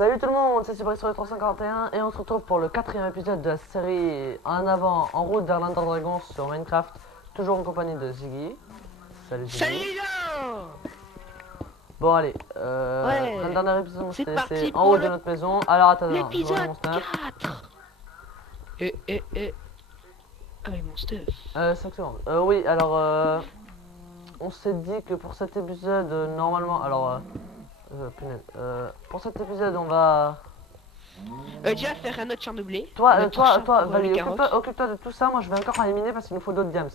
Salut tout le monde, c'est Cyber sur le 351 et on se retrouve pour le quatrième épisode de la série En avant, en route vers l'Ender Dragon sur Minecraft, toujours en compagnie de Ziggy. Salut Ziggy. Salut les gars. Bon allez, Ouais, le dernier épisode on c'est s'est parti laissé en pour haut de notre maison. Alors attends, je l'épisode remonte mon stuff. 4. Avec mon stuff. 5 secondes. Oui, alors on s'est dit que pour cet épisode, normalement, alors, punaise, pour cet épisode on va... Déjà faire un autre champ de blé. Toi, Notre champ pour, vas-y, les carottes. occupe-toi de tout ça, moi je vais encore en éliminer parce qu'il nous faut d'autres diams.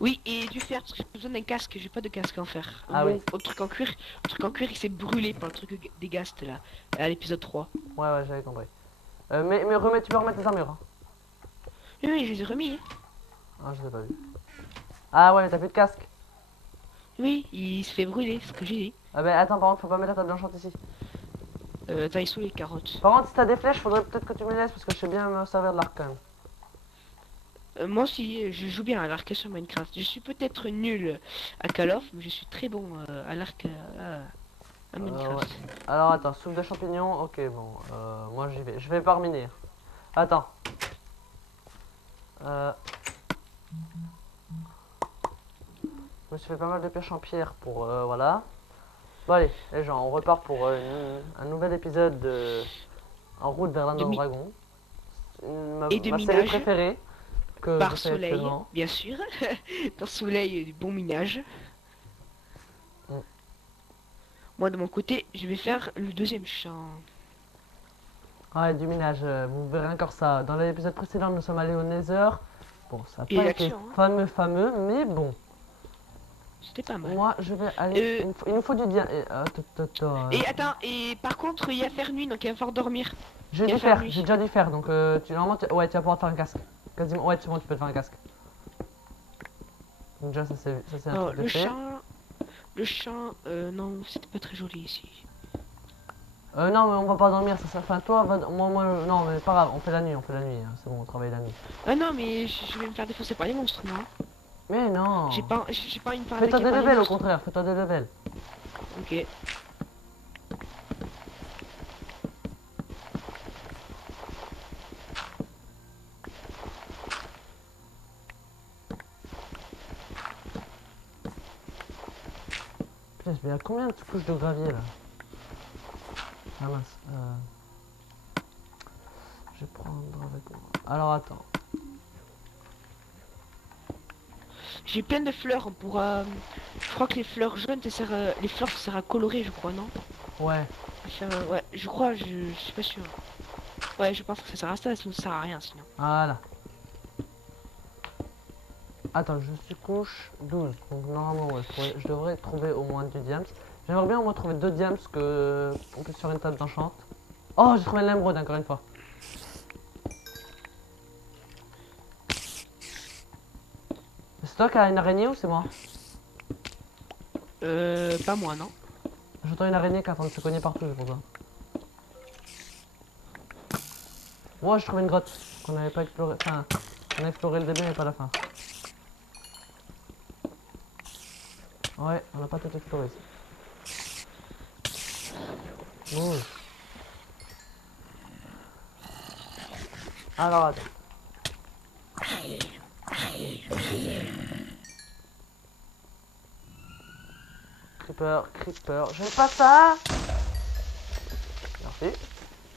Oui, et du fer, parce que j'ai besoin d'un casque. J'ai pas de casque en fer. Ah oui. Autre truc en cuir. Le truc en cuir, il s'est brûlé par le truc des gastes là, à l'épisode 3. Ouais, j'avais compris. Mais remets, tu peux remettre les armures. Hein. Oui, je les ai remis. Hein. Ah, je l'ai pas vu. Ah ouais, mais t'as plus de casque. Oui, il se fait brûler, c'est ce que j'ai dit. Ah bah attends, par contre, faut pas mettre la table blanchante ici. Attends, ils sont les carottes. Par contre, si t'as des flèches, faudrait peut-être que tu me les laisses parce que je sais bien me servir de l'arc quand même. Moi aussi, je joue bien à l'arc sur Minecraft. Je suis peut-être nul à Call of, mais je suis très bon à l'arc à Minecraft. Ouais. Alors attends, soupe de champignons, ok bon, moi j'y vais. Je vais par miner. Attends. Je me suis fait pas mal de pioches en pierre pour, voilà. Bon allez, les gens, on repart pour un nouvel épisode de En route vers l'Ender Dragon. Et de ma série minage. préférée. Que Par je fais soleil, actuellement. bien sûr. Par soleil, du bon minage. Mm. Moi, de mon côté, je vais faire le deuxième champ. Ouais, du minage, vous verrez encore ça. Dans l'épisode précédent, nous sommes allés au Nether. Bon, ça n'a Et pas été l'action, hein. fameux, mais bon. C'était pas mal. Moi, je vais aller... Il nous faut du diamant. Et attends, et par contre, il y a faire nuit, donc il va falloir dormir. J'ai il va dû faire faire, nuit. j'ai déjà dû faire, donc normalement, ouais, tu vas pouvoir te faire un casque. Quasiment, ouais, c'est bon, tu peux te faire un casque. Donc déjà, ça c'est un Oh, truc de le fait. champ, non, c'était pas très joli ici. Non, mais on va pas dormir, ça sert. Enfin, toi, moi, non, mais pas grave, on fait la nuit, hein. C'est bon, on travaille la nuit. Ah non, mais je vais me faire défoncer par les monstres, moi. Mais non. J'ai pas une part Fais-toi attaquée des par les levels au monstres. contraire, fais-toi des levels. Ok. Putain, il y a combien de couches de gravier là? Ah mince. Je vais prendre avec moi. Alors attends. J'ai plein de fleurs pour... je crois que les fleurs jaunes, ça sert, les fleurs ça sert à colorer, je crois, non? Ouais. Ouais, je crois, je suis pas sûr. Ouais, je pense que ça sert à ça, sinon ça sert à rien, sinon. Voilà. Attends, je suis couche 12. Donc normalement, ouais, je devrais trouver au moins 2 diams. J'aimerais bien au moins trouver 2 diams que on peut sur une table d'enchant. Oh, j'ai trouvé l'émeraude encore une fois. C'est toi qui as une araignée ou c'est moi? Pas moi, non. J'entends une araignée qui est en train de se cogner partout, c'est pour ça. Moi, je trouve une grotte qu'on n'avait pas exploré. Enfin, on a exploré le début mais pas la fin. Ouais, on n'a pas tout exploré ici. Bouge. Alors attends. Creeper, j'aime pas ça. Merci.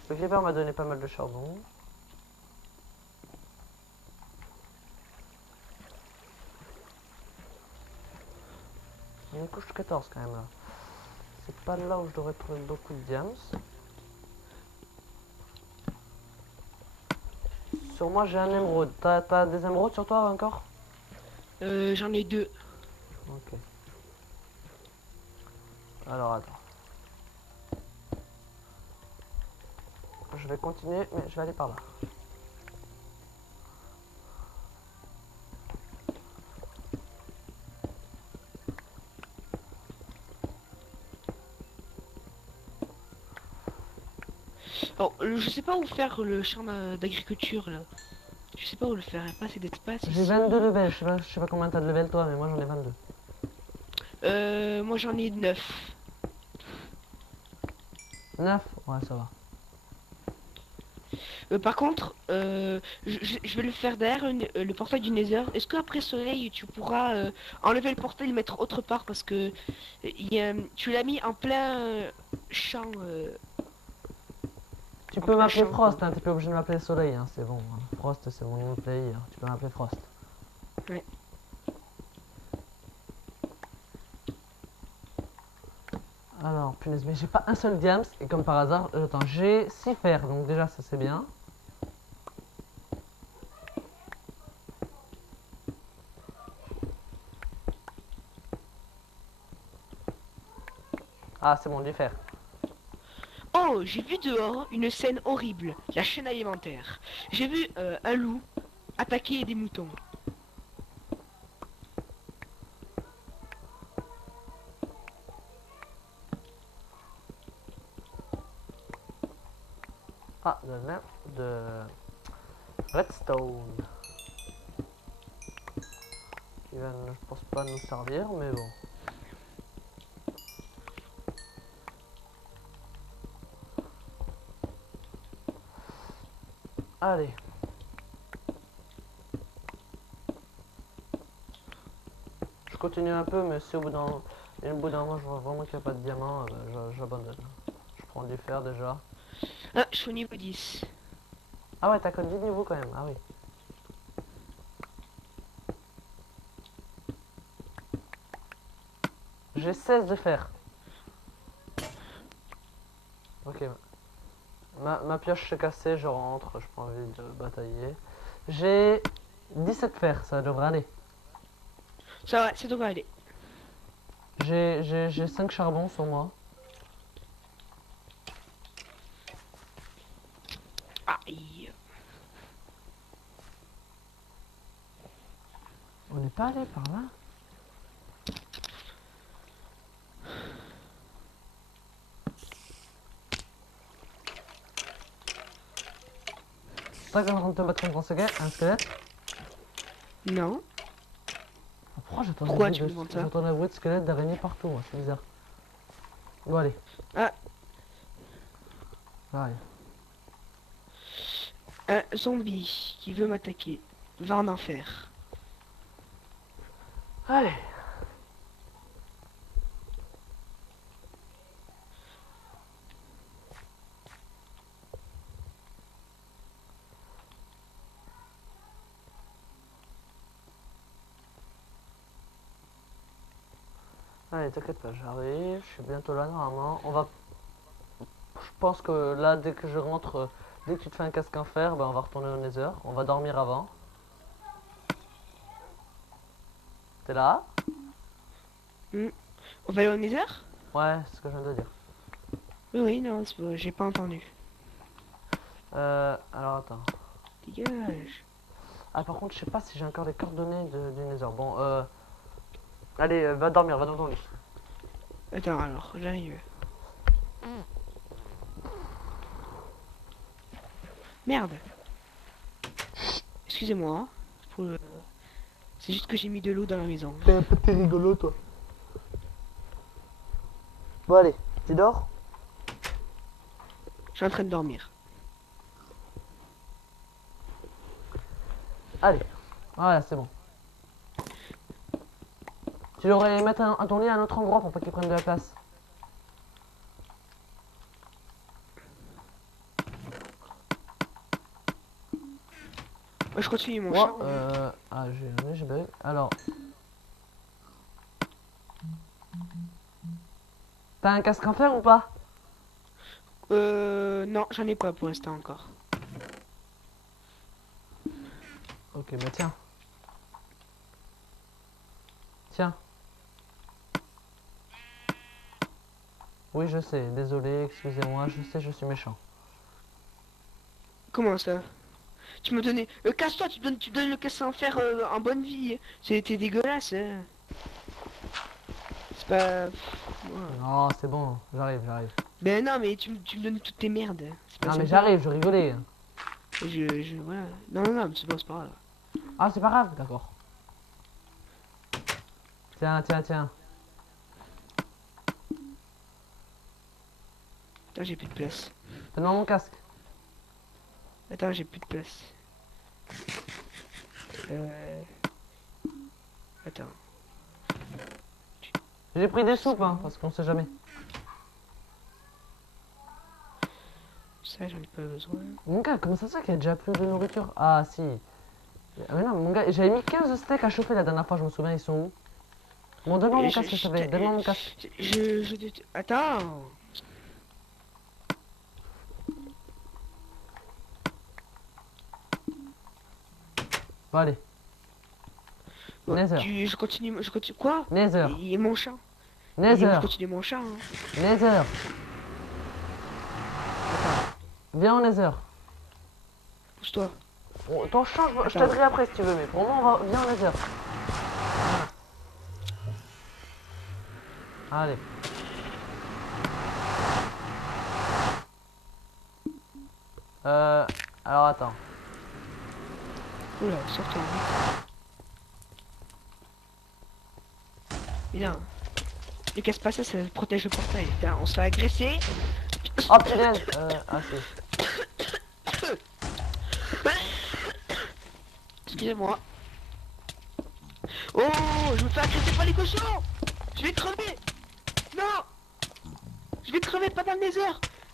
Le Creeper m'a donné pas mal de charbon. Il y a une couche 14 quand même là. C'est pas là où je devrais trouver beaucoup de diams. Sur moi j'ai un émeraude. T'as des émeraudes sur toi encore? J'en ai 2. Ok. Alors attends. Je vais continuer, mais je vais aller par là. Oh, je sais pas où faire le champ d'agriculture, là. Je sais pas où le faire, il n'y a pas assez d'espace. J'ai 22 levels, je sais pas combien t'as de level toi, mais moi j'en ai 22. Moi j'en ai 9. 9? Ouais, ça va. Par contre, je vais le faire derrière le portail du Nether. Est-ce qu'après soleil, tu pourras enlever le portail et le mettre autre part parce que tu l'as mis en plein champ. Tu En peux plein m'appeler champ, quoi. Frost, hein, t'es pas obligé de m'appeler Soleil, hein, c'est bon. Hein. Frost, c'est mon nom de player, tu peux m'appeler Frost. Ouais. Alors, punaise, mais j'ai pas un seul diams, et comme par hasard, attends, j'ai 6 fers, donc déjà ça c'est bien. Ah, c'est bon, du fer. Oh, j'ai vu dehors une scène horrible, la chaîne alimentaire. J'ai vu un loup attaquer des moutons. Ah, de redstone. Qui va, je pense pas nous servir, mais bon. Allez. Je continue un peu, mais si au bout d'un moment je vois vraiment qu'il n'y a pas de diamant, j'abandonne. Je prends du fer déjà. Ah, je suis au niveau 10. Ah ouais, t'as que 10 niveaux quand même, ah oui. J'ai 16 de fer. Ok. Ma pioche s'est cassée, je rentre, je prends envie de batailler. J'ai 17 fer, ça devrait aller. Ça va, ça devrait aller. J'ai 5 charbons sur moi. Aïe. On n'est pas allé par là? C'est toi qui es en train de te battre contre un squelette? Non. Ah, pourquoi Pourquoi tu me demandes ça? j'entends un bruit de squelette d'araignée partout, moi, c'est bizarre. Bon, allez. Ah, Allez. un zombie qui veut m'attaquer. Va en enfer. Allez. Allez, t'inquiète pas, j'arrive, je suis bientôt là normalement. Je pense que là, dès que je rentre, dès que tu te fais un casque en fer, ben, on va retourner au Nether. On va dormir avant. T'es là? On va aller au Nether? Ouais, c'est ce que je viens de dire. Oui, oui, non, c'est bon, j'ai pas entendu. Alors attends. Dégage. Ah, par contre, je sais pas si j'ai encore les coordonnées du Nether. Bon, allez, va dormir, va dans ton lit. Attends, alors, j'arrive. Merde. Excusez-moi. Hein, c'est juste que j'ai mis de l'eau dans la maison. T'es rigolo, toi. Bon, allez, tu dors? Je suis en train de dormir. Allez, voilà, c'est bon. Tu devrais mettre ton lit à un autre endroit pour pas qu'il prenne de la place. Moi, je continue mon Moi, chant. ah, j'ai bug. Alors. T'as un casque en fer ou pas? Non, j'en ai pas pour l'instant encore. Ok, bah tiens. Tiens. Oui, je sais, désolé, excusez-moi, je sais, je suis méchant. Comment ça? Tu me donnais... casse-toi, tu donnes le casse en fer en bonne vie. C'était dégueulasse, hein. C'est pas... Ouais. Non, c'est bon, j'arrive. Ben non, mais tu me donnes toutes tes merdes. C'est pas Non, mais sympa. j'arrive, je rigolais. Voilà. Non, mais c'est bon, c'est pas grave. Ah, c'est pas grave, d'accord. Tiens. Attends, j'ai plus de place. Donne-moi mon casque. Attends, j'ai plus de place. Attends. J'ai pris des soupes, hein, parce qu'on sait jamais. Ça, j'en ai pas besoin. Mon gars, comment ça se fait qu'il y a déjà plus de nourriture? Ah, si. Ah, mais non, mon gars, j'avais mis 15 steaks à chauffer la dernière fois, je me souviens, ils sont où? Bon, donne-moi mon casque, s'il te plaît. Donne-moi mon casque. Attends. Bon, allez. Bon, Nether. je continue. Quoi? Nether. Il est mon chat. Nether. Je continue mon chat. Hein. Nether. Attends, Viens au Nether. pousse-toi. Bon, ton chat, je Attends. t'aiderai après si tu veux, mais pour moi, viens au Nether. Voilà. Allez. Alors attends. Oula, sors-toi. Viens. Ne casse pas ça, ça protège le portail. Putain, on se fait agresser. Oh punaise. Ah si. Excusez-moi. Oh, je me fais agresser par les cochons. Je vais crever. Non. Je vais crever, pas dans le nether.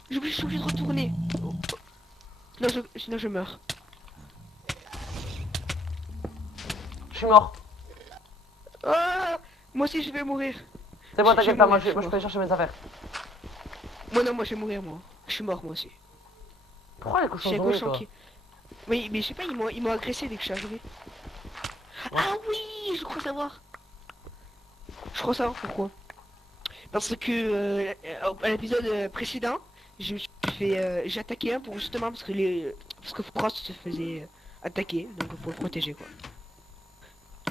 Je suis obligé de retourner. Oh. Sinon je meurs. Je suis mort. Ah, moi aussi je vais mourir. C'est bon, Je t'inquiète vais pas, mourir, moi je peux aller chercher mes affaires. Moi non, moi je vais mourir moi. Je suis mort moi aussi. Pourquoi les cochons J'ai un zombies, cochon toi? qui... Oui, mais je sais pas, ils m'ont agressé dès que je suis arrivé. Ouais. Ah oui, je crois savoir. Je crois savoir pourquoi. Parce que à l'épisode précédent, je me suis fait, j'ai attaqué un pour justement parce que Frost se faisait attaquer, donc pour le protéger quoi.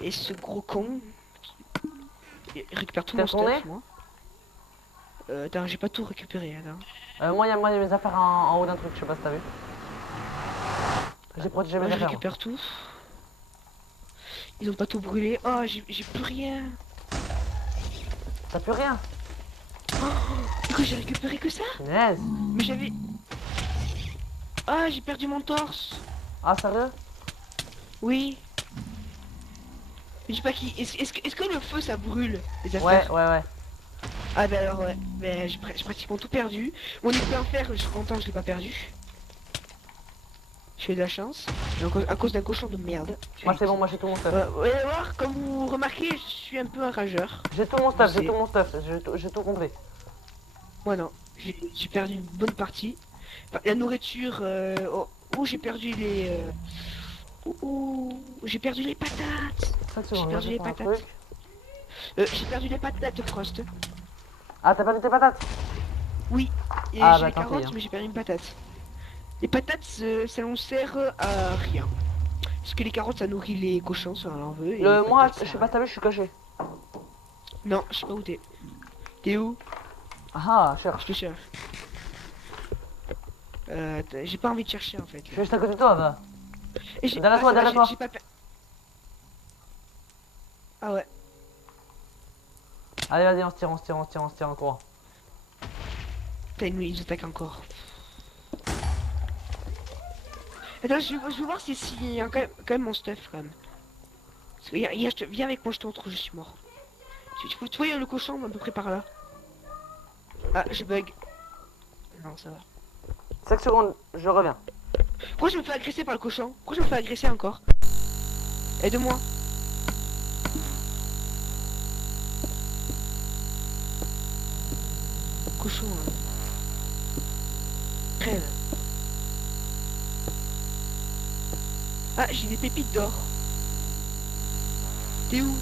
Et ce gros con, il récupère tout T'es mon retourné stuff moi. Attends, j'ai pas tout récupéré, attends. Moi, il y a mes affaires en haut d'un truc, je sais pas si t'as vu. J'ai protégé Moi mes je affaires. récupère tout. Ils ont pas tout brûlé. Oh, j'ai plus rien. T'as plus rien? Que j'ai récupéré que ça? Punaise. Mais j'avais... Ah, j'ai perdu mon torse. Ah, sérieux? Oui. Je sais pas qui... Est-ce que le feu, ça brûle les Ouais, affaires? ouais. Ah bah alors ouais. Mais j'ai pratiquement tout perdu. Mon épée en fer, je suis content, je l'ai pas perdu. J'ai eu de la chance. Donc, à cause d'un cochon de merde. Moi, c'est bon, moi j'ai tout mon stuff. Vous allez voir, comme vous remarquez, je suis un peu un rageur. J'ai tout mon stuff, Je sais. j'ai tout mon stuff, j'ai tout compris. Moi non. J'ai perdu une bonne partie. Enfin, la nourriture... Oh, j'ai perdu les... j'ai perdu les patates. J'ai perdu les patates. J'ai perdu les patates de Frost. Ah, t'as perdu tes patates? Oui. Et Ah, j'ai bah, les tant pis, carottes, hein. mais j'ai perdu une patate. Les patates, ça ne sert à rien. Parce que les carottes, ça nourrit les cochons, ça on en veut. Et les Moi, patates, je sais pas si t'as vu, je suis caché. Non, je sais pas où t'es. T'es où? Ah, Je cherche. te cherche. J'ai pas envie de chercher en fait. Je suis juste à côté de toi, va. Derrière toi, ça va, derrière toi. j'ai pas Ah ouais. Allez, vas-y, on se tire en courant. Putain, ils nous attaquent encore. Attends, je veux voir s'il y a quand même mon stuff quand même. Parce que viens avec moi, je te retrouve, je suis mort. Tu vois, il y a le cochon à peu près par là. Ah, je bug. Non, ça va. 5 secondes, je reviens. Pourquoi je me fais agresser par le cochon? Pourquoi je me fais agresser encore? Aide-moi. Cochon. Crève. Ah, j'ai des pépites d'or. T'es où?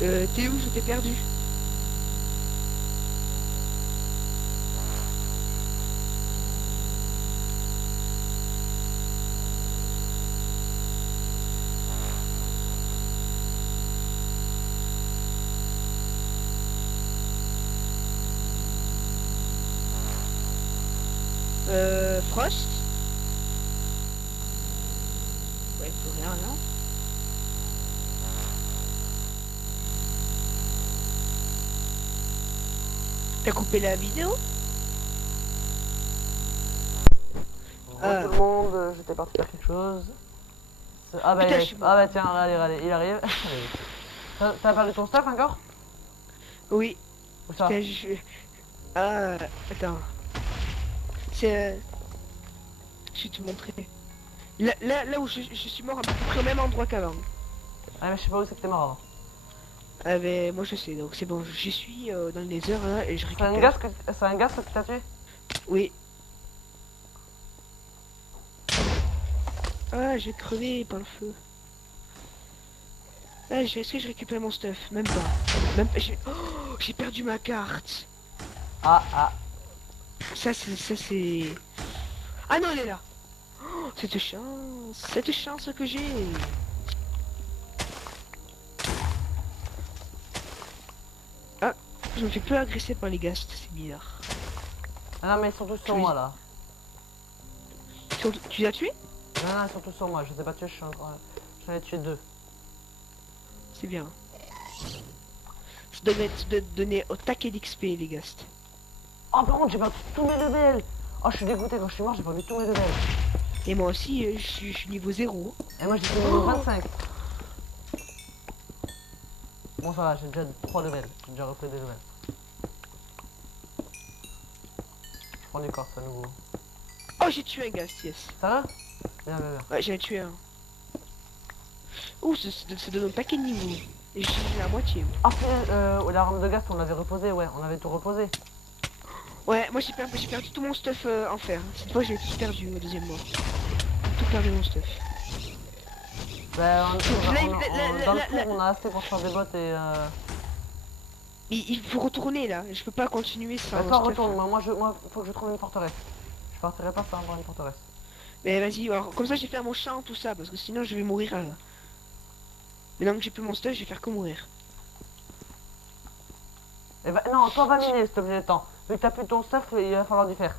T'es où? Je t'ai perdu. Frost? Ouais, plus rien, non? T'as coupé la vidéo? Bonjour tout le monde, j'étais parti faire quelque chose. Ah bah, Putain, je suis mort. ah bah tiens, allez, allez, il arrive. T'as perdu ton stuff encore? Oui. Où ça? Putain, Ah, attends. C'est... Je vais te montrer. Là où je suis mort à peu près au même endroit qu'avant. Ah mais je sais pas où c'est que t'es mort avant. Ah mais moi je sais, donc c'est bon, j'y suis dans les heures là et je C'est un gars récupère. c'est un gars que t'as tué? Oui. Ah, je vais crever par le feu. Ah, est-ce que je récupère mon stuff? Même pas. Même pas. J'ai perdu ma carte. Ah ah. Ça c'est. Ah non, elle est là. Cette chance que j'ai. Ah, je me fais peu agresser par les ghasts, c'est bizarre. Ah non mais ils sont tous sur Oui. moi là. Tu l'as tué? Non non ils sont tous sur moi, je les ai pas tués, j'en ai tué deux. C'est bien. Ça doit donner au taquet d'XP les ghasts. Oh par contre j'ai perdu tous mes levels. Oh je suis dégoûté, quand je suis mort j'ai perdu tous mes levels. Et moi aussi, je suis niveau 0. Et moi j'étais niveau 25. Bon ça va, j'ai déjà 3 levels, j'ai déjà repris des levels. Je prends du corps à nouveau. Oh, j'ai tué un ghast, yes. Ça va? Bien bien bien. Ouais, j'en ai tué un. Ouh, ça donne un paquet de niveaux. Et j'ai la moitié. Ah la rampe de gaz on l'avait reposé, ouais, on avait tout reposé. Ouais, moi j'ai perdu tout mon stuff en fer. Cette fois j'ai tout perdu au deuxième mois. Tout perdu mon stuff. Bah dans le Là, tour on a assez pour faire des bottes et il faut retourner là. Je peux pas continuer sans bah, toi stuff. retourne, moi faut que je trouve une forteresse. Je partirai pas sans avoir une forteresse. Mais vas-y, alors, comme ça je vais faire mon champ, tout ça, parce que sinon je vais mourir là. Maintenant que j'ai plus mon stuff, je vais faire que mourir. Et bah non, toi va miner s'il te plaît le temps. Vu que t'as plus ton stuff, il va falloir du faire.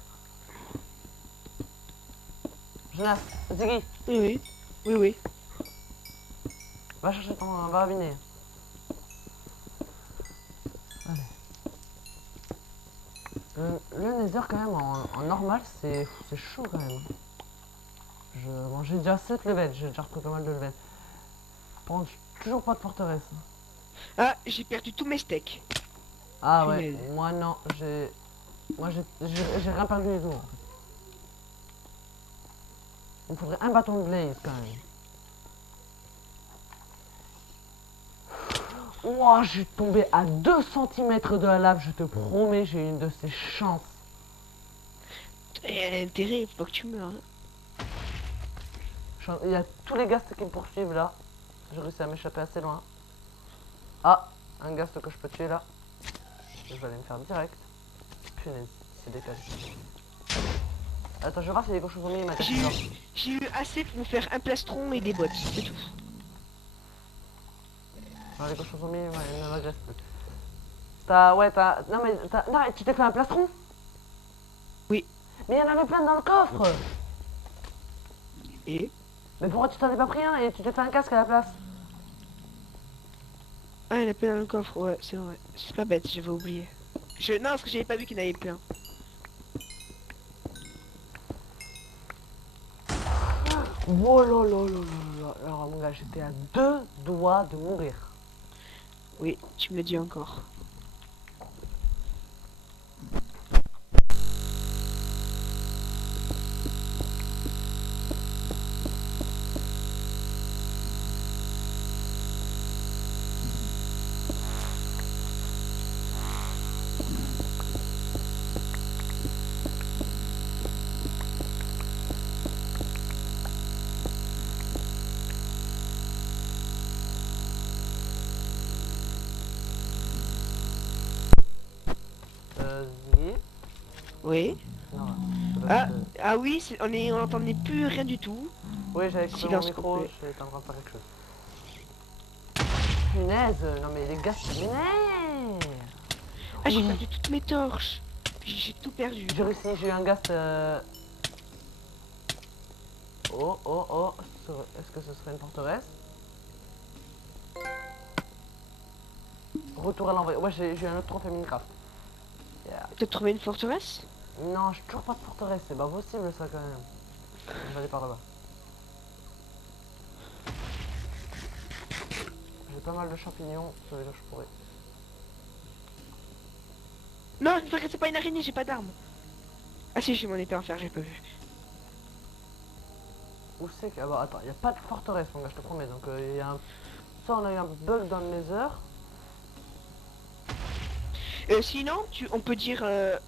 Jonas, Ziggy, Oui, oui. Oui, oui. va chercher ton. Va miner. Allez. Le Nether quand même en normal c'est chaud quand même. Bon, j'ai déjà 7 levels, j'ai déjà repris pas mal de levels. Par contre, j'ai toujours pas de forteresse. Ah, j'ai perdu tous mes steaks. Ah ouais, Punaise. moi non, j'ai rien perdu du tout en fait. Il me faudrait un bâton de blaze quand même. Ouah, j'ai tombé à 2 cm de la lave, je te promets, j'ai une de ces chances. Et intérêt, faut pas que tu meurs. Hein. Il y a tous les ghasts qui me poursuivent là. J'ai réussi à m'échapper assez loin. Ah, un ghast que je peux tuer là. Je vais aller me faire direct. Punaise, c'est décalé. Attends, je vais voir si les cochons fourmis m'a cassé. J'ai eu assez pour me faire un plastron et des bottes, c'est tout. Non, les cochons fourmis, ouais, ils ne m'agressent plus. T'as. Non, mais non, tu t'es fait un plastron? Oui. Mais il y en avait plein dans le coffre! Et Mais pourquoi tu t'en es pas pris un et tu t'es fait un casque à la place? ah, il y en a plein dans le coffre, ouais, c'est vrai. C'est pas bête, j'avais oublié. Non, parce que j'avais pas vu qu'il y en avait plein. Oh là là là là là. Alors mon gars, j'étais à 2 doigts de mourir. Oui, tu me le dis encore. Ziggy. Oui. Non, Ah, ah oui, on n'entendait plus rien du tout. oui, j'avais coupé mon Silence micro, complet. j'étais en train de faire quelque chose. Punaise, non mais les gars, c'est m'énerve. Ah, j'ai Oui. perdu toutes mes torches. J'ai tout perdu. J'ai réussi, j'ai eu un ghast. Oh, oh, oh. Est-ce que ce serait une forteresse? Retour à l'envoi. Ouais, j'ai eu un autre trophée Minecraft. Yeah. T'as trouvé une forteresse? Non, j'ai toujours pas de forteresse, c'est pas possible ça quand même. Je vais aller par là-bas. J'ai pas mal de champignons, ça veut dire que je pourrais. Non, c'est pas une araignée, j'ai pas d'arme. Ah si, j'ai mon épée en fer, j'ai pas vu. Où c'est que... Ah bah attends, il y a pas de forteresse mon gars, je te promets. Donc il y a un... Ça on a eu un bug dans le nether. Sinon, on peut dire à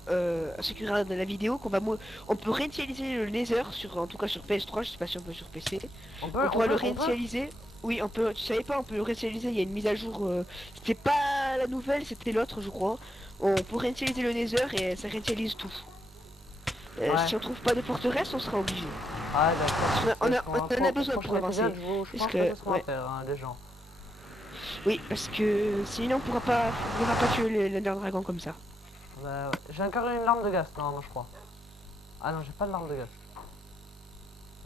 ceux qui regardent la vidéo qu'on va on peut réinitialiser le Nether en tout cas sur PS3, je sais pas si on peut sur PC. On On peut, on pourra le peut, on peut. réinitialiser. Oui, on peut. Tu savais pas, on peut le réinitialiser. Il y a une mise à jour. C'était pas la nouvelle, c'était l'autre, je crois. On peut réinitialiser le Nether et ça réinitialise tout. Ouais. Si on trouve pas de forteresse, on sera obligé. Ah d'accord. On en a besoin pour Prochain avancer. épisode, je Parce pense que que, c'est ce qu'on va ouais. faire, hein, les gens. Oui, parce que sinon on pourra pas tuer l'Ender Dragon comme ça. Bah, ouais. J'ai encore une larme de gaz, non, je crois. Ah non, j'ai pas de larme de gaz.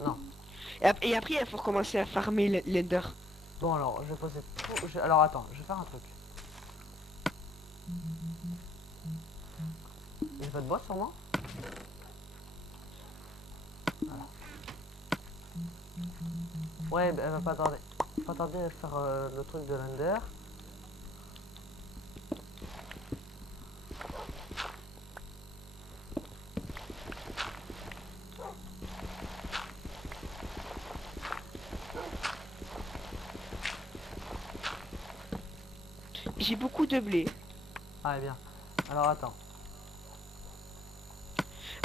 Non. Et après, il faut recommencer à farmer l'Ender. Bon alors, je vais poser tout... Alors attends, je vais faire un truc. J'ai pas de bois sur moi. Voilà. Ouais, bah, elle va pas tarder. Pas tarder à faire le truc de l'Ender. J'ai beaucoup de blé. Ah, bien. Alors attends.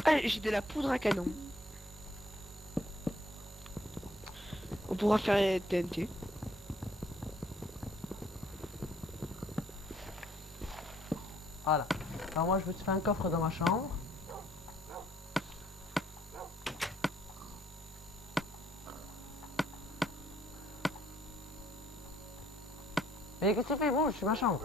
Ah, j'ai de la poudre à canon. On pourra faire TNT. Voilà. Alors moi, je vais te faire un coffre dans ma chambre. Mais qu'est-ce que tu fais? Bon, je suis ma chambre.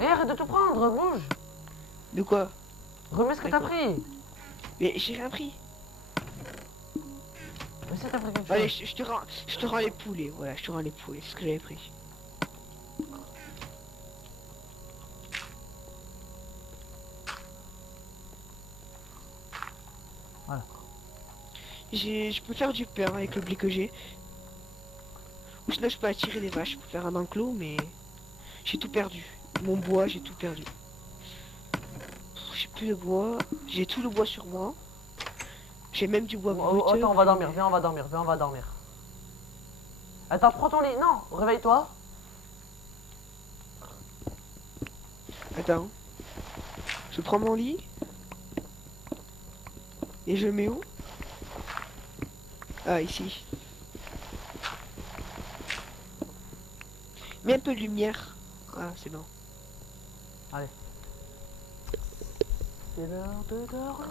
Eh, arrête de tout prendre, bouge. De quoi? Remets ce que t'as D'accord. pris. Mais j'ai rien pris. Mais si t'as pris quelque Allez, chose. je te rends les poulets. Voilà, je te rends les poulets. C'est ce que j'avais pris. Voilà. Je peux faire du pain avec le blé que j'ai. Ou sinon je peux attirer des vaches pour faire un enclos, mais j'ai tout perdu. Mon bois, j'ai tout perdu. J'ai plus de bois. J'ai tout le bois sur moi. J'ai même du bois brut. Attends, on va dormir. Viens, on va dormir. Viens, on va dormir. Attends, prends ton lit. Non, réveille-toi. Attends. Je prends mon lit. Et je le mets où? Ah, ici. Mets un peu de lumière. Ah, c'est bon. Allez. C'est l'heure de dormir.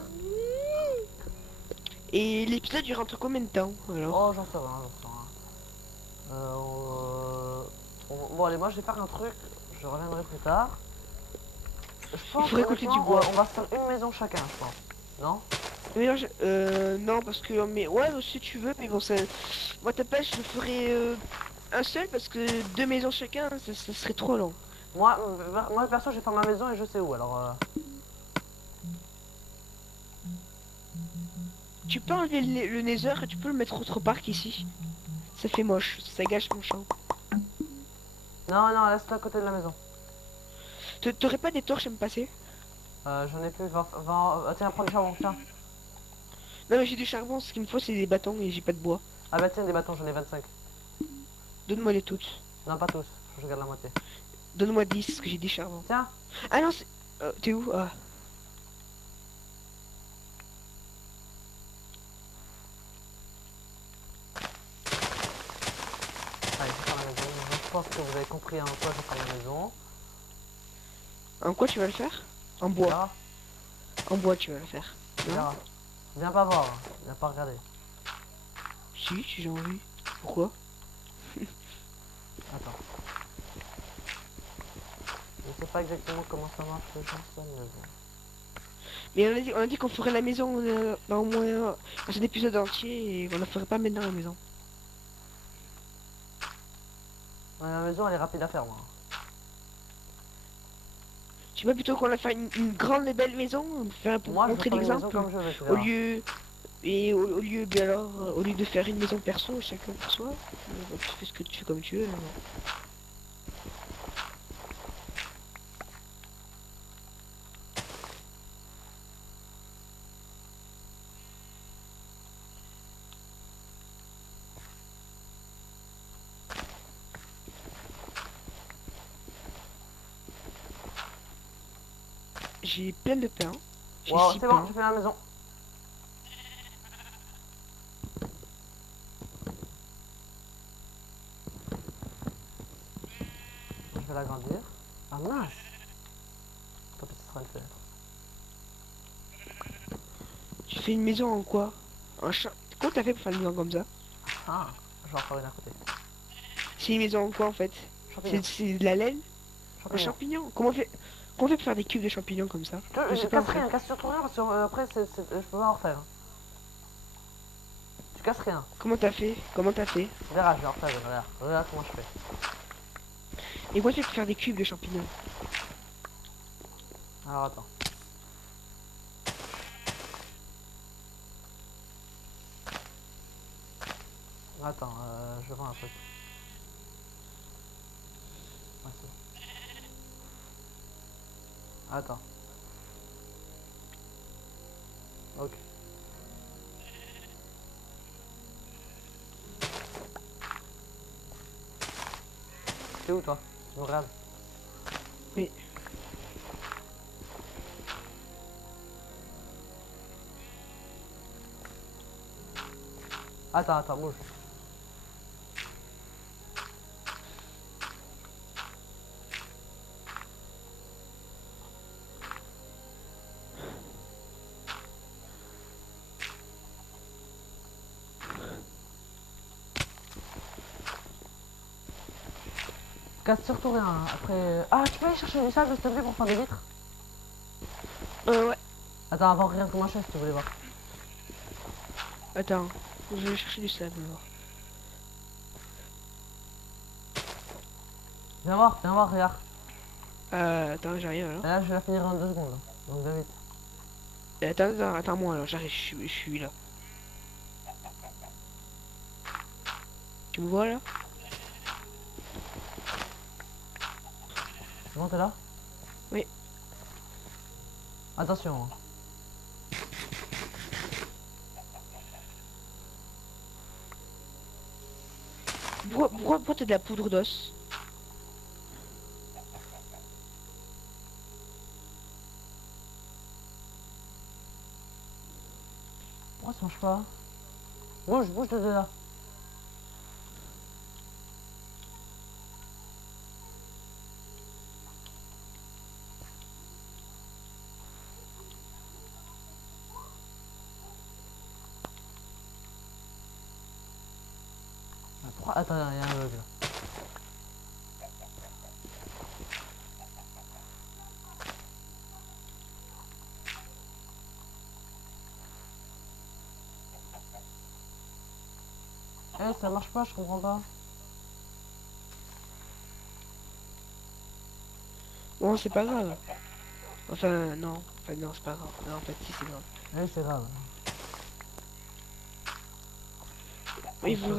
Et l'épisode dure entre combien de temps alors? Oh, j'en sais rien, Bon, allez, moi je vais faire un truc. Je reviendrai plus tard. Je pense faut récolter du bois. On va se faire une maison chacun, je pense. Non? Mais non, non, parce que mais ouais, si tu veux, mais bon, ça, moi ta pêche, je ferai un seul parce que deux maisons chacun, ça serait trop long. Moi perso, je vais faire ma maison et je sais où, alors... Tu peux enlever le nether et tu peux le mettre autre part qu'ici. Ça fait moche, ça gâche mon champ. Non, non, laisse-le à côté de la maison. T'aurais pas des torches à me passer? J'en ai plus, tiens, prends du charbon, tiens. Non, mais j'ai du charbon, ce qu'il me faut c'est des bâtons et j'ai pas de bois. Ah bah tiens, des bâtons, j'en ai 25. Donne-moi les toutes. Non, pas tous, je regarde la moitié. Donne-moi 10, parce que j'ai des charbons. Tiens. Ah non, c'est... t'es où? Ah. Allez, je vais faire la maison. Je pense que vous avez compris en quoi je vais faire la maison. En quoi tu vas le faire? En Tu bois. verras, En bois tu vas le faire. tu Non? verras. Viens pas voir, hein. Viens pas regarder. Si j'ai envie. Pourquoi? Attends. Je sais pas exactement comment ça marche, ça, mais bon. Mais on a dit qu'on ferait la maison dans au moins dans un épisode entier et on ne ferait pas maintenant la maison. Ouais, la maison, elle est rapide à faire, moi. Tu vois plutôt qu'on va faire une grande et belle maison pour Moi, je veux montrer faire une maison l'exemple comme je veux, tu au verras. lieu au lieu bien alors au lieu de faire une maison perso chacun pour soi, tu fais ce que tu fais comme tu veux. J'ai plein de pain. J'ai Wow, 6 c'est bon, pains. j'ai fait la maison. Je vais l'agrandir. Ah mince. Tant pis, ce sera une fenêtre. Tu fais une maison en quoi? En cha... Comment t'as fait pour faire une maison comme ça? Ah, je vais en faire une à côté. C'est une maison en quoi en fait? Champignons. C'est de la laine? En Champignons. champignons? Comment on fait pour faire des cubes de champignons comme ça? Je Je sais pas en casse fait. rien, casse surtout rien parce que après, je peux pas en refaire. Tu casses rien. Comment t'as fait? Comment t'as fait? Tu verras, je vais en refaire, regarde. Regarde comment je fais. Et comment tu fais pour faire des cubes de champignons? Alors attends. Attends, je vends un truc. Ouais, c'est bon. Attends. Ok. T'es où toi? Tu me regardes? Oui. Attends, bouge. Casse surtout rien. Après. Ah, tu peux aller chercher des sables s'il te plaît pour faire des vitres? Ouais. Attends, avant rien comment je fais si tu voulais voir. Attends. Je vais chercher du sable alors. Viens voir, regarde. Attends, j'arrive alors. Et là, je vais la finir en 2 secondes. Donc, va vite. Attends moi alors, j'arrive, je suis là. Tu me vois là? C'est bon, t'es là? Oui. Attention. Hein. Pourquoi t'as de la poudre d'os? Pourquoi ça marche pas? Bouge de là. Pourquoi? Attends, il y a un bug là. Eh, ça marche pas, je comprends pas. Bon, c'est pas grave. Enfin, non. Enfin, non, c'est pas grave. Non, en fait, si, c'est grave. Eh, c'est grave. Oui, il faut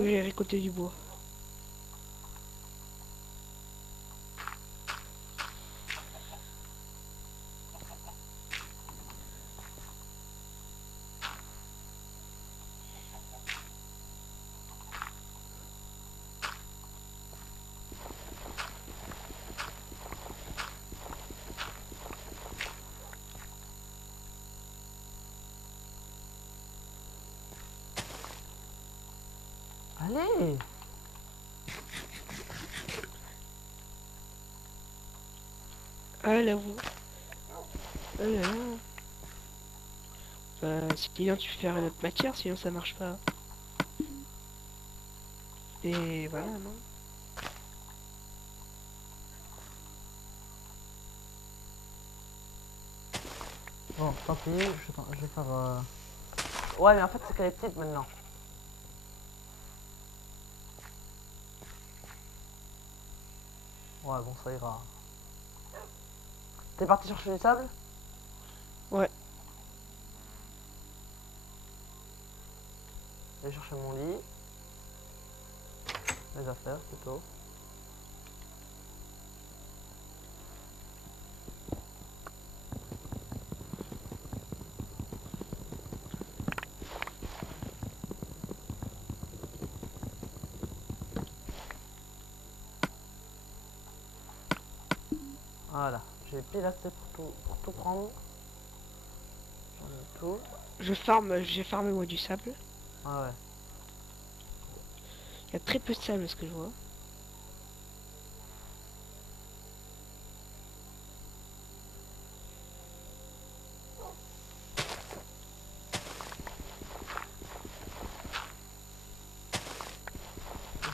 que j'aille récolter du bois. Allez! Ah, là, vous. Ah là là. Sinon, tu fais une autre matière, sinon ça marche pas. Et voilà, non? Bon, tant pis, je vais faire... Ouais, mais en fait, c'est qu'elle est petite maintenant. Ouais, bon, ça ira. T'es parti chercher du sable? Ouais. Je vais chercher mon lit. Mes affaires, plutôt. Voilà, j'ai pile assez pour tout prendre. J'en ai tout. J'ai farmé moi du sable. Ah ouais. Il y a très peu de sable ce que je vois.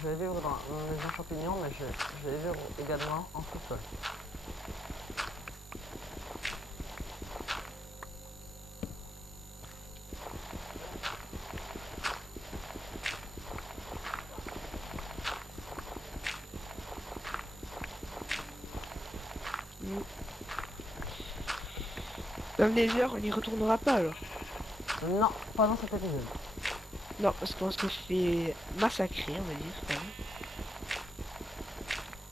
Je vais vivre dans une maison champignon, mais je vais vivre également en sous-sol. Mm. Dans le Nether, on n'y retournera pas alors. Non, pas dans cet épisode. Non, parce qu'on se fait massacrer, on va dire. Quand même.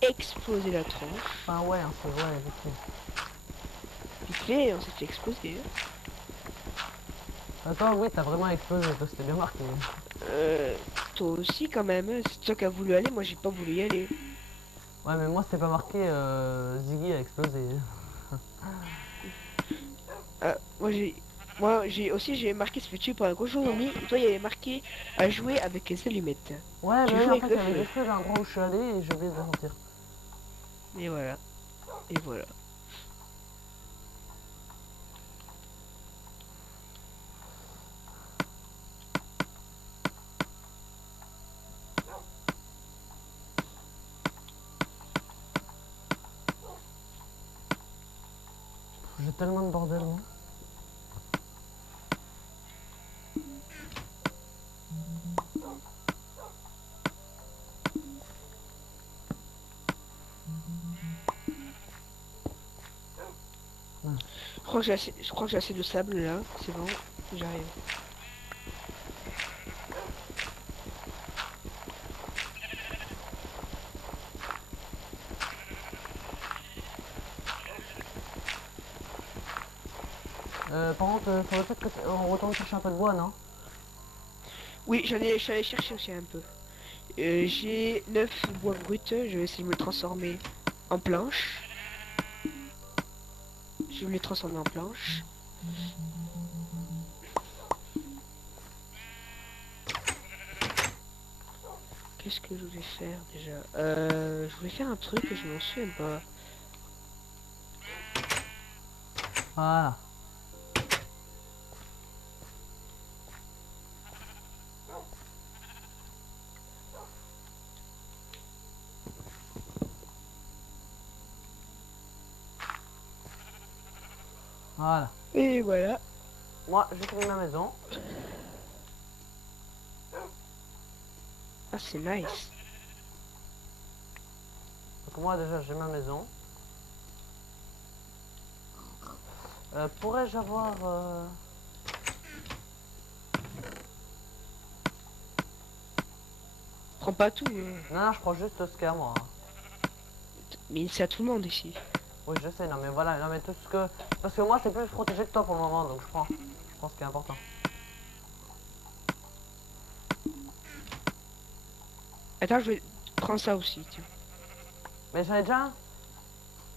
Exploser la tronche. Ah ouais, hein, c'est vrai, effectivement. Vite fait, on s'est fait exploser. Attends, oui, t'as vraiment explosé, toi, c'était bien marqué. Euh, Toi aussi quand même. C'est toi qui as voulu aller, moi j'ai pas voulu y aller. Ouais, mais moi, c'était pas marqué Ziggy a explosé. Moi j'ai marqué se fait tuer par un cochon zombie. Et toi il y avait marqué à jouer avec les allumettes. Ouais, Tu mais oui, joues en avec fait, le il y avait feu. des feux à l'endroit où je suis allé et j'ai oublié de le sortir. Et voilà. Et voilà. J'ai tellement de bordel, moi. Je crois que j'ai assez de sable là. C'est bon. J'arrive. Par contre, faudrait peut-être qu'on retourne chercher un peu de bois, non? Oui, je suis allé chercher aussi un peu. J'ai 9 bois bruts. Je vais essayer de me transformer en planche. Je vais me les transformer en planche. Qu'est-ce que je voulais faire déjà Je voulais faire un truc que je m'en souviens pas. Voilà. Voilà. Et voilà. Moi, j'ai fini ma maison. Ah, c'est nice. Donc moi, déjà, j'ai ma maison. Pourrais-je avoir... Prends pas tout. Non, je prends juste ce qu'il y a à moi. Hein. Mais c'est à tout le monde ici. Oui, je sais, non mais voilà, non mais tout ce que... Parce que moi, c'est plus protégé que toi pour le moment, donc je prends ce qui est important. Attends, je vais prendre ça aussi, tiens. Mais j'en ai déjà un.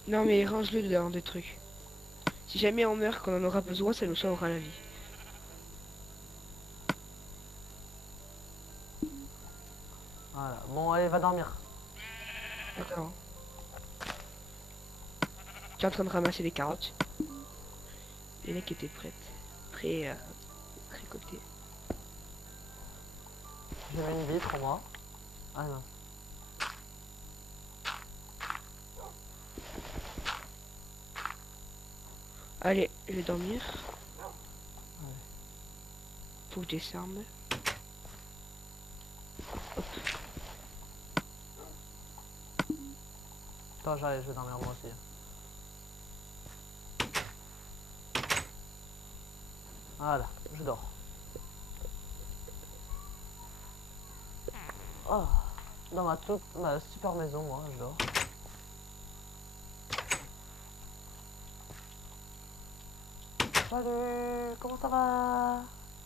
Non, mais range-le dedans des trucs. Si jamais on meurt, qu'on en aura besoin, ça nous sauvera la vie. Voilà, bon, allez, va dormir. D'accord. Tu es en train de ramasser des carottes. Les mecs étaient prêts à récolter. J'ai mis une vitre, moi. Ah non. Allez, je vais dormir. Faut que je descende. Attends, j'arrive, je vais dormir moi aussi. Voilà, je dors. Oh, dans ma super maison, moi, je dors. Salut, comment ça va?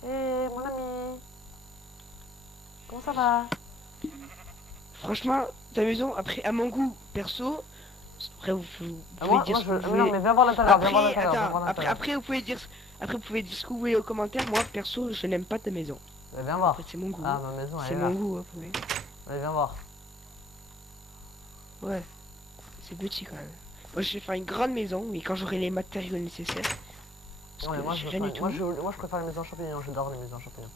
Eh, mon ami, comment ça va? Franchement, ta maison, après, à mon goût, perso, après vous Ah, pouvez moi, dire ce je que veux... vous Mais non, voulez. mais viens voir l'intérieur, viens voir Après, l'intérieur, viens attends, voir l'intérieur. après vous pouvez dire ce que vous voulez aux commentaires. Moi, perso, je n'aime pas ta maison. Mais viens voir. Après, c'est mon goût. Ah, ma maison, elle C'est est là. mon goût, hein, oui. Allez, viens voir. Ouais, c'est petit quand même. Moi, je vais faire une grande maison, mais quand j'aurai les matériaux nécessaires. Parce Ouais, que moi, j'ai je, rien du tout. moi, je préfère les maisons champignons, j'adore les maisons champignons.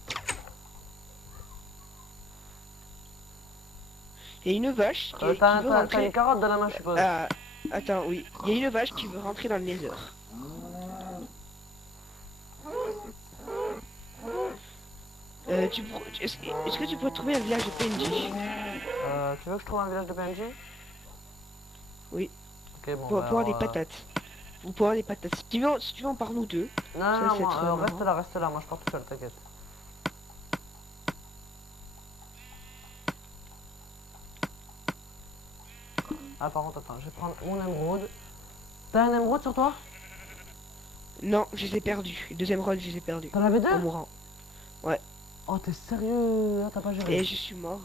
Il y a une vache qui veut T'as rentrer. une carotte dans la main, je suppose. Attends, oui. Il y a une vache qui veut rentrer dans le Nether. Est-ce que tu pourrais trouver un village de PNJ? Tu veux que je trouve un village de PNJ? Oui. Ok, bon, Pour bah, avoir des patates. Ou pour avoir des patates. Si tu veux, on part nous deux. Non, Ça, non, c'est non, très marrant. reste là, moi je pars tout seul, t'inquiète. Ah, par contre, attends, je vais prendre mon émeraude. T'as un émeraude sur toi? Non, je les ai perdus. Deuxième rôle, je les ai perdus. T'en avais En deux? mourant. Ouais. Oh, t'es sérieux? Ah, t'as pas géré. Et je suis mort.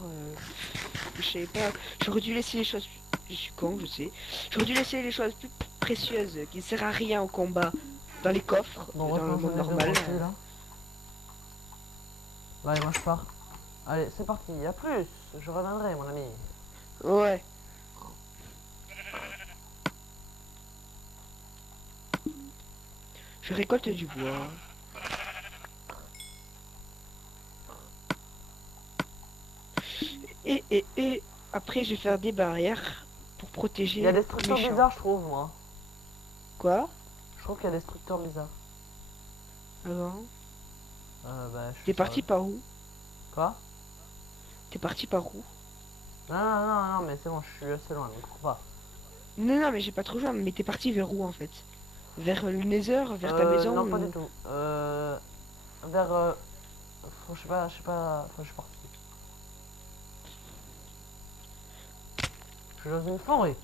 Je savais pas. J'aurais dû laisser les choses. Je suis con, je sais. J'aurais dû laisser les choses plus précieuses qui ne servent à rien au combat dans les coffres, Bon, dans le reprends, monde je vais normal. aussi, là. Bah, allez, moi je pars. Allez, c'est parti, à plus. Je reviendrai, mon ami. Ouais. Je récolte du bois. Et après, je vais faire des barrières pour protéger Il y a des les structures méchants. bizarres, je trouve, moi. Quoi? Je trouve qu'il y a des structures bizarres. Avant. Bah, je T'es sais parti pas. par où? Quoi? T'es parti par où? Non, non, non, non, mais c'est bon, je suis assez loin, donc faut pas. Non, non, mais j'ai pas trop joué, mais t'es parti vers où en fait? Vers le Nether, vers ta maison Non, pas ou- du tout. Vers... je sais pas, je suis parti. Je suis dans une forêt.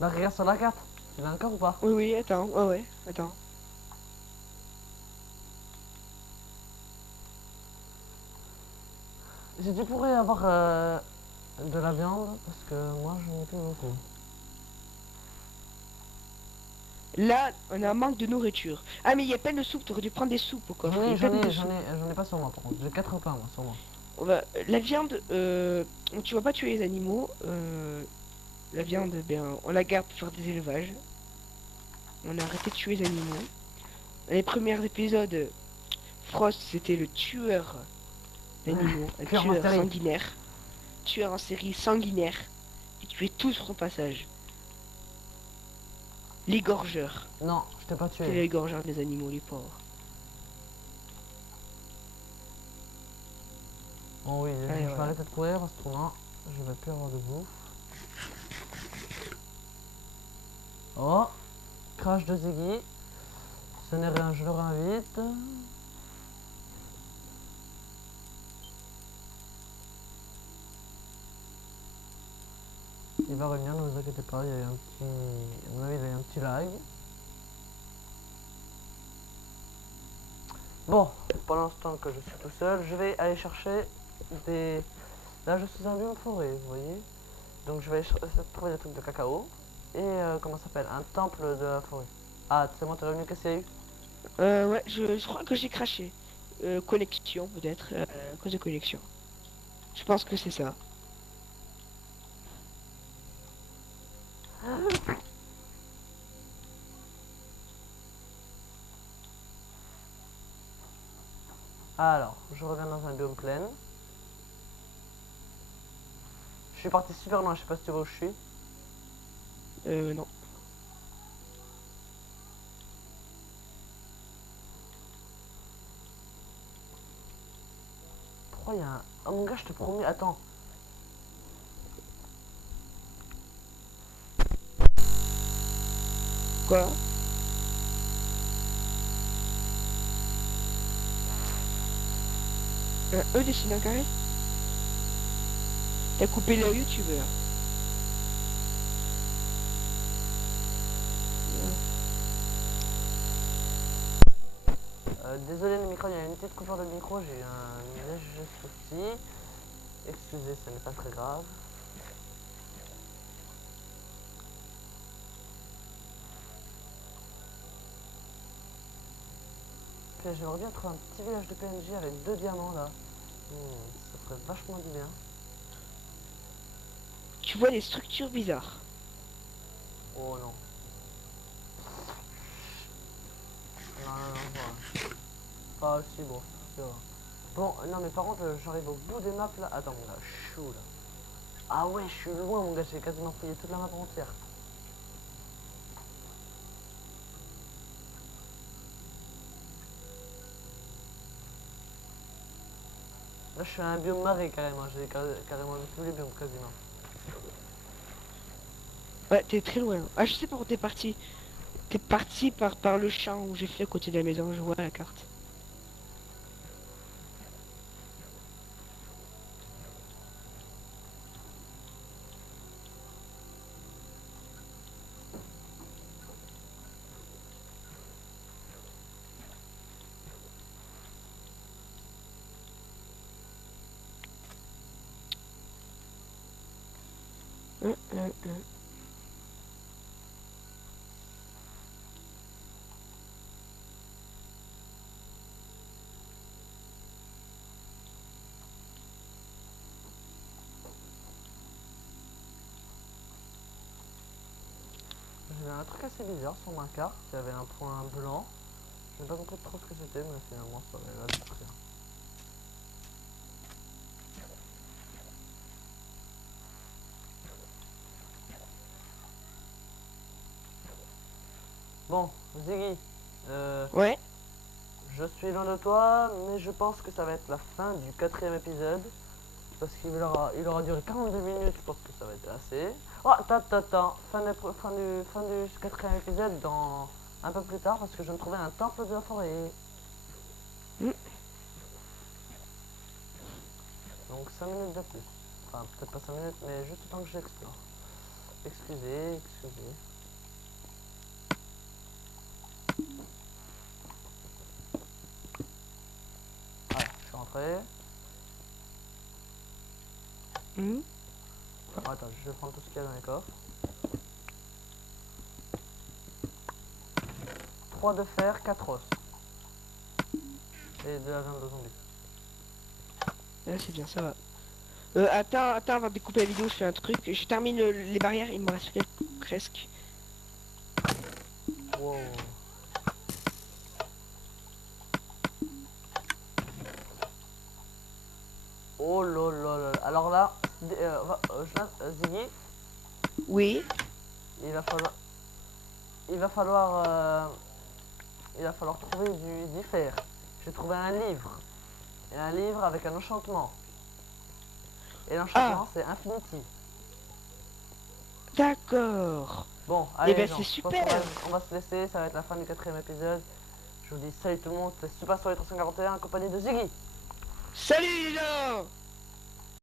Là, regarde sur la carte. Il a un corps ou pas? Oui, oui, attends, ouais, ouais, attends. Si tu pourrais avoir de la viande, parce que moi, je n'en ai plus beaucoup. Là, on a un manque de nourriture. Ah, mais il y a plein de soupes, t'aurais dû prendre des soupes au coffre. Il y a plein de soupes. J'en ai pas sur moi, par contre. J'ai 4 pains, moi, sur moi. La viande, tu vas pas tuer les animaux. La viande, ben, on la garde pour faire des élevages. On a arrêté de tuer les animaux. Dans les premiers épisodes, Frost, c'était le tueur d'animaux. Un Tueur en tueur série. sanguinaire. Tueur en série sanguinaire. Il tuait tout sur son passage. L'égorgeur. Non, je t'ai pas C'est tué. l'égorgeur des animaux, les pauvres. Oh oui, Allez, je vais voilà. arrêter de courir parce que moi, je vais plus avoir de bouffe. Oh, crash de Ziggy. Ce n'est rien, je le réinvite. Il va revenir, ne vous inquiétez pas, il y a eu un petit... À mon avis, il y a eu un petit lag. Bon, pour l'instant que je suis tout seul, je vais aller chercher des... Là, je suis dans une forêt, vous voyez. Donc, je vais essayer de trouver des trucs de cacao. Et, comment ça s'appelle? Un temple de la forêt. Ah, c'est bon, t'es revenu, qu'est-ce qu'il y a eu? Ouais, je crois que j'ai craché. Connexion, peut-être. À cause de connexion. Je pense que c'est ça. Alors, je reviens dans un biome plein. Je suis parti super loin, je sais pas si tu vois où je suis. Non. il y a un... Oh mon gars, je te promets, attends. Quoi? Un E dessiné en carré? T'as coupé le youtubeur. Désolé le micro, il y a une petite coupure de micro, j'ai eu un léger souci. Excusez, ce n'est pas très grave. Puis j'aimerais bien trouver un petit village de PNJ avec 2 diamants là. Ça ferait vachement du bien. Tu vois des structures bizarres. Oh non. Non, non, non, voilà. Pas aussi bon, c'est sûr. Bon, non mais par contre, j'arrive au bout des maps là. Attends mon gars, je suis où là? Ah ouais, je suis loin mon gars, j'ai quasiment fouillé toute la map entière. Là je suis à un biome marais carrément, j'ai carrément vu tous les biomes quasiment. Ouais, t'es très loin. Ah, je sais par où t'es parti. T'es parti par le champ où j'ai fait à côté de la maison, je vois la carte. Hum, hum, hum. J'ai vu un truc assez bizarre sur ma carte, il y avait un point blanc. Je n'ai pas compris trop ce que c'était, mais finalement ça avait l'air d'être rien. Bon, Ziggy, Ouais. je suis loin de toi, mais je pense que ça va être la fin du 4e épisode. Parce il aura duré 42 minutes, je pense que ça va être assez. Oh, attends, fin du 4e épisode dans un peu plus tard, parce que je viens de trouver un temple de la forêt. Hum. Donc 5 minutes de plus. Enfin, peut-être pas 5 minutes, mais juste le temps que j'explore. Excusez. Voilà, je suis rentré. Hum. Bon, attends, je vais prendre tout ce qu'il y a dans les coffres. 3 de fer, 4 os. Et de la viande de zombie. Ah, c'est bien, ça va. Attends, avant de découper la vidéo, je fais un truc. Je termine les barrières, il me reste presque. Wow. Oh là là là. Alors là, Ziggy, Oui. il va falloir, il va falloir, il va falloir trouver du fer. J'ai trouvé un livre. Et un livre avec un enchantement. Et l'enchantement, Ah, c'est Infinity. d'accord. Bon, Eh allez ben, les gens, c'est je pense super. on va se laisser. Ça va être la fin du 4e épisode. Je vous dis salut tout le monde, c'était Super Story 341 en compagnie de Ziggy. Salut les gens.